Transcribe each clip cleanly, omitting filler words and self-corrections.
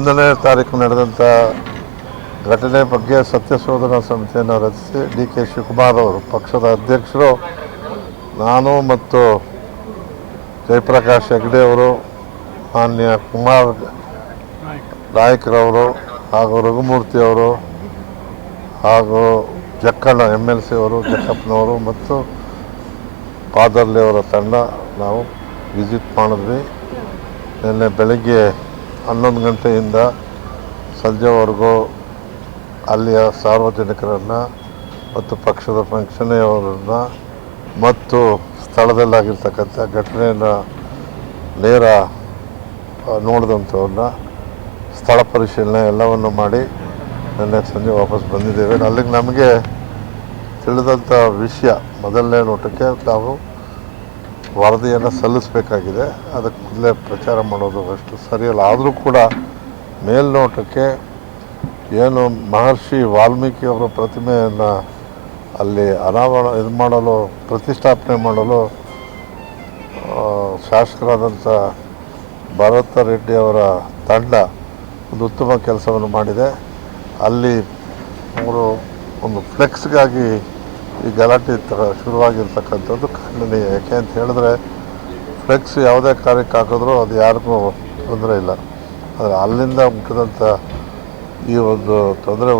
ಒಂದನೇ ತಾರೀಕು ನಡೆದಂಥ ಘಟನೆ ಬಗ್ಗೆ ಸತ್ಯಶೋಧನಾ ಸಮಿತಿಯನ್ನು ರಚಿಸಿ ಡಿ.ಕೆ. ಶಿವಕುಮಾರ್ ಅವರು ಪಕ್ಷದ ಅಧ್ಯಕ್ಷರು, ನಾನು ಮತ್ತು ಜಯಪ್ರಕಾಶ್ ಹೆಗ್ಡೆ ಅವರು, ಮಾನ್ಯ ಕುಮಾರ್ ನಾಯ್ಕರವರು ಹಾಗೂ ರಘುಮೂರ್ತಿ ಅವರು ಹಾಗೂ ಜಕ್ಕಣ್ಣ MLC ಅವರು, ಜಕ್ಕಪ್ಪನವರು ಮತ್ತು ಪಾದರ್ಲಿ ಅವರ ತಂಡ ನಾವು ವಿಸಿಟ್ ಮಾಡಿದ್ವಿ. ನಿನ್ನೆ ಬೆಳಗ್ಗೆ 11 ಗಂಟೆಯಿಂದ ಸಂಜೆವರೆಗೂ ಅಲ್ಲಿಯ ಸಾರ್ವಜನಿಕರನ್ನು ಮತ್ತು ಪಕ್ಷದ ಫಂಕ್ಷನೆಯವರನ್ನು ಮತ್ತು ಸ್ಥಳದಲ್ಲಾಗಿರ್ತಕ್ಕಂಥ ಘಟನೆಯನ್ನು ನೇರ ನೋಡಿದಂಥವ್ರನ್ನ ಸ್ಥಳ ಪರಿಶೀಲನೆ ಎಲ್ಲವನ್ನು ಮಾಡಿ ನಿನ್ನೆ ಸಂಜೆ ವಾಪಸ್ ಬಂದಿದ್ದೇವೆ. ಅಲ್ಲಿಗೆ ನಮಗೆ ತಿಳಿದಂಥ ವಿಷಯ, ಮೊದಲನೇ ನೋಟಕ್ಕೆ ನಾವು ವರದಿಯನ್ನು ಸಲ್ಲಿಸಬೇಕಾಗಿದೆ. ಅದಕ್ಕೆ ಮೊದಲೇ ಪ್ರಚಾರ ಮಾಡೋದು ಅಷ್ಟು ಸರಿಯಲ್ಲ. ಆದರೂ ಕೂಡ ಮೇಲ್ನೋಟಕ್ಕೆ ಏನು ಮಹರ್ಷಿ ವಾಲ್ಮೀಕಿ ಅವರ ಪ್ರತಿಮೆಯನ್ನು ಅಲ್ಲಿ ಮಾಡಲು ಪ್ರತಿಷ್ಠಾಪನೆ ಮಾಡಲು ಶಾಸಕರಾದಂಥ ಭರತ ರೆಡ್ಡಿ ಅವರ ತಂಡ ಒಂದು ಉತ್ತಮ ಕೆಲಸವನ್ನು ಮಾಡಿದೆ. ಅಲ್ಲಿ ಅವರು ಒಂದು ಫ್ಲೆಕ್ಸ್ಗಾಗಿ ಈ ಗಲಾಟೆ ಶುರುವಾಗಿರ್ತಕ್ಕಂಥದ್ದು ಖಂಡನೀಯ. ಯಾಕೆ ಅಂತ ಹೇಳಿದ್ರೆ, ಫ್ಲೆಕ್ಸ್ ಯಾವುದೇ ಕಾರ್ಯಕ್ಕೆ ಹಾಕಿದ್ರೂ ಅದು ಯಾರಿಗೂ ತೊಂದರೆ ಇಲ್ಲ. ಆದರೆ ಅಲ್ಲಿಂದ ಹುಟ್ಟಿದಂಥ ಈ ಒಂದು ತೊಂದರೆ,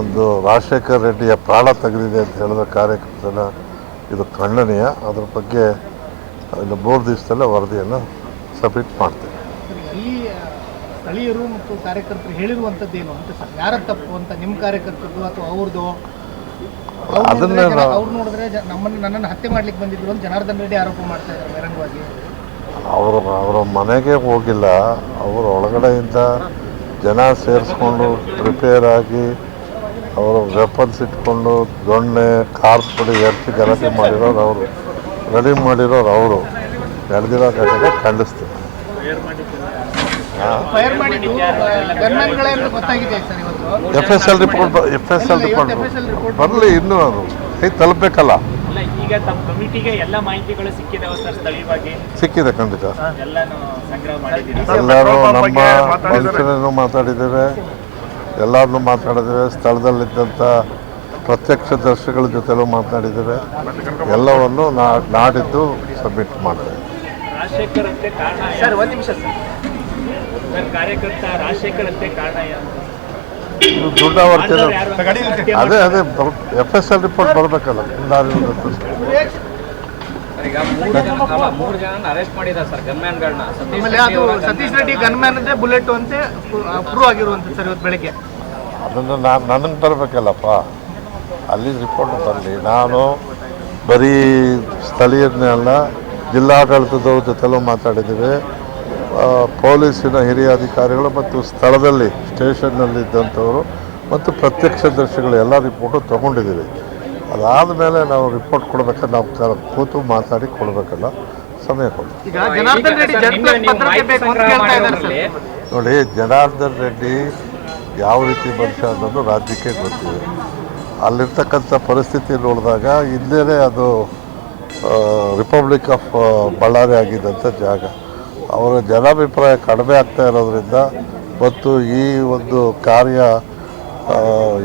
ಒಂದು ರಾಜಶೇಖರ್ ರೆಡ್ಡಿಯ ಪ್ರಾಣ ತೆಗೆದಿದೆ ಅಂತ ಹೇಳಿದ್ರೆ ಕಾರ್ಯಕರ್ತನ ಇದು ಖಂಡನೀಯ. ಅದ್ರ ಬಗ್ಗೆ ಇನ್ನು 3 ದಿವಸದಲ್ಲೇ ವರದಿಯನ್ನು ಸಬ್ಮಿಟ್ ಮಾಡ್ತೇವೆ. ಸ್ಥಳೀಯರು ಮತ್ತು ಕಾರ್ಯಕರ್ತರು ಹೇಳಿರುವಂಥದ್ದೇನು ಅಂತ ಸರ್, ಯಾರ ತಪ್ಪು ಅಂತ, ನಿಮ್ಮ ಕಾರ್ಯಕರ್ತರದ್ದು ಅಥವಾ ಅವ್ರದ್ದು? ಅದನ್ನೇ ಅವ್ರು ನೋಡಿದ್ರೆ ನನ್ನನ್ನು ಹತ್ಯೆ ಮಾಡ್ಲಿಕ್ಕೆ ಬಂದಿದ್ರು ಅಂತ ಜನಾರ್ದನ್ ರೆಡ್ಡಿ ಆರೋಪ ಮಾಡ್ತಾ ಇದ್ದಾರೆ ಬಹಿರಂಗವಾಗಿ. ಅವರ ಮನೆಗೆ ಹೋಗಿಲ್ಲ, ಅವರು ಒಳಗಡೆಯಿಂದ ಜನ ಸೇರಿಸ್ಕೊಂಡು ಪ್ರಿಪೇರ್ ಆಗಿ ಅವರು ವೆಪನ್ಸ್ ಇಟ್ಕೊಂಡು ದೊಣ್ಣೆ ಕಾರ್ ಪುಡಿ ಎರಚಿ ಗಲಾಟೆ ಮಾಡಿರೋರು ಅವರು, ರೆಡಿ ಮಾಡಿರೋರು ಅವರು. ನಡೆದಿರೋ ಘಟನೆ ಖಂಡಿಸ್ತೀವಿ. FSL ರಿಪೋರ್ಟ್ ಬರಲಿ, ಇನ್ನೂ ಅದು ಕೈ ತಲುಪಬೇಕಲ್ಲ. ಈಗ ತಮ್ಮ ಕಮಿಟಿಗೆ ಎಲ್ಲ ಮಾಹಿತಿಗಳು ಸಿಕ್ಕಿದೆ ಖಂಡಿತ. ಎಲ್ಲರೂ ನಮ್ಮ ಮನುಷ್ಯರನ್ನು ಮಾತಾಡಿದ್ದೇವೆ, ಎಲ್ಲರನ್ನೂ ಮಾತಾಡಿದ್ದೇವೆ, ಸ್ಥಳದಲ್ಲಿದ್ದಂಥ ಪ್ರತ್ಯಕ್ಷದರ್ಶಿಗಳ ಜೊತೆಲೂ ಮಾತನಾಡಿದ್ದೇವೆ. ಎಲ್ಲವನ್ನು ನಾಡಿದ್ದು ಸಬ್ಮಿಟ್ ಮಾಡ್ತೇವೆ. ರಾಜಶೇಖರ್ ಅಂತೆ ಕಾರಣ ಸರ್, ಒಂದು ನಿಮಿಷ ಸರ್. ಕಾರ್ಯಕರ್ತ ರಾಜಶೇಖರ್ ಅಂತೆ ಕಾರಣ ದುಡ್ಡಾವರ್ತನೆ ಅದೇ FSL ರಿಪೋರ್ಟ್ ಬರಬೇಕಲ್ಲ. ಈಗ 3 ಜನ ಅರೆಸ್ಟ್ ಮಾಡಿದ್ದಾರೆ ಸರ್, ಗನ್ಮ್ಯಾನ್ಗಳನ್ನ. ಸತೀಶ್ ರೆಡ್ಡಿ ಗನ್ಮ್ಯಾನ್ ಅಂದ್ರೆ ಬುಲೆಟ್ ಅಂತೆ ಪ್ರೂವ್ ಆಗಿರುವಂತ ಸರ್ ಇವತ್ತು ಬೆಳಗ್ಗೆ. ಅದನ್ನು ನನಗೆ ಬರಬೇಕಲ್ಲಪ್ಪ, ಅಲ್ಲಿ ರಿಪೋರ್ಟ್ ಬರಲಿ. ನಾನು ಬರೀ ಸ್ಥಳೀಯರನ್ನೇ ಅಲ್ಲ, ಜಿಲ್ಲಾಡಳಿತದವ್ರ ಜೊತೆಲೂ ಮಾತಾಡಿದ್ದೀವಿ, ಪೊಲೀಸಿನ ಹಿರಿಯ ಅಧಿಕಾರಿಗಳು ಮತ್ತು ಸ್ಥಳದಲ್ಲಿ ಸ್ಟೇಷನ್ನಲ್ಲಿದ್ದಂಥವರು ಮತ್ತು ಪ್ರತ್ಯಕ್ಷದರ್ಶಿಗಳು ಎಲ್ಲ ರಿಪೋರ್ಟು ತೊಗೊಂಡಿದ್ದೀವಿ. ಅದಾದ ಮೇಲೆ ನಾವು ರಿಪೋರ್ಟ್ ಕೊಡಬೇಕಾದ್ರೆ ನಾವು ಕೂತು ಮಾತಾಡಿ ಕೊಡಬೇಕಲ್ಲ, ಸಮಯ ಕೊಡಿ. ನೋಡಿ, ಜನಾರ್ದನ್ ರೆಡ್ಡಿ ಯಾವ ರೀತಿ ಮನುಷ್ಯ ಅನ್ನೋದು ರಾಜ್ಯಕ್ಕೆ ಗೊತ್ತಿದೆ. ಅಲ್ಲಿರ್ತಕ್ಕಂಥ ಪರಿಸ್ಥಿತಿ ನೋಡಿದಾಗ ಇಲ್ಲೇ ಅದು ರಿಪಬ್ಲಿಕ್ ಆಫ್ ಬಳ್ಳಾರಿ ಆಗಿದ್ದಂಥ ಜಾಗ. ಅವರ ಜನಾಭಿಪ್ರಾಯ ಕಡಿಮೆ ಆಗ್ತಾ ಇರೋದ್ರಿಂದ ಮತ್ತು ಈ ಒಂದು ಕಾರ್ಯ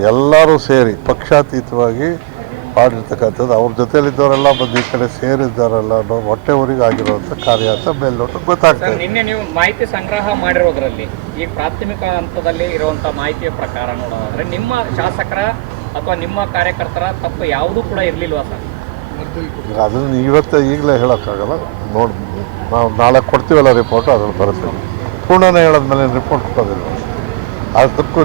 ಎಲ್ಲರೂ ಸೇರಿ ಪಕ್ಷಾತೀತವಾಗಿ ಮಾಡಿರ್ತಕ್ಕಂಥದ್ದು, ಅವ್ರ ಜೊತೆಲಿದ್ದವರೆಲ್ಲ ಬಂದು ಈ ಕಡೆ ಸೇರಿದ್ದಾರಲ್ಲ ಅನ್ನೋ ಹೊಟ್ಟೆವರಿಗೆ ಆಗಿರುವಂಥ ಕಾರ್ಯ ಅಂತ ಮೇಲ್ನೋಟ ಗೊತ್ತಾಗ್ತದೆ. ನಿನ್ನೆ ನೀವು ಮಾಹಿತಿ ಸಂಗ್ರಹ ಮಾಡಿರೋದ್ರಲ್ಲಿ ಈ ಪ್ರಾಥಮಿಕ ಹಂತದಲ್ಲಿ ಇರುವಂಥ ಮಾಹಿತಿಯ ಪ್ರಕಾರ ನೋಡೋದಾದ್ರೆ ನಿಮ್ಮ ಶಾಸಕರ ಅಥವಾ ನಿಮ್ಮ ಕಾರ್ಯಕರ್ತರ ತಪ್ಪು ಯಾವುದೂ ಕೂಡ ಇರಲಿಲ್ವಾ ಸರ್? ಅದನ್ನು ಈಗಲೇ ಹೇಳೋಕ್ಕಾಗಲ್ಲ. ನಾವು ನಾಳೆ ಕೊಡ್ತೀವಲ್ಲ ರಿಪೋರ್ಟು, ಅದ್ರಲ್ಲಿ ಬರುತ್ತೆ. ಪೂರ್ಣನೇ ಹೇಳೋದ್ಮೇಲೆ ರಿಪೋರ್ಟ್ ಕೊಡೋದಿಲ್ಲ. ಅದಕ್ಕೂ